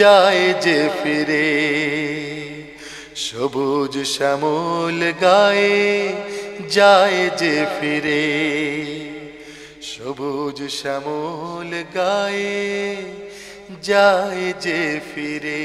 যায় যে ফিরে। সবুজ শ্যামল গায়ে যায় যে ফিরে, সবুজ শ্যামল গায়ে যায় যে ফিরে।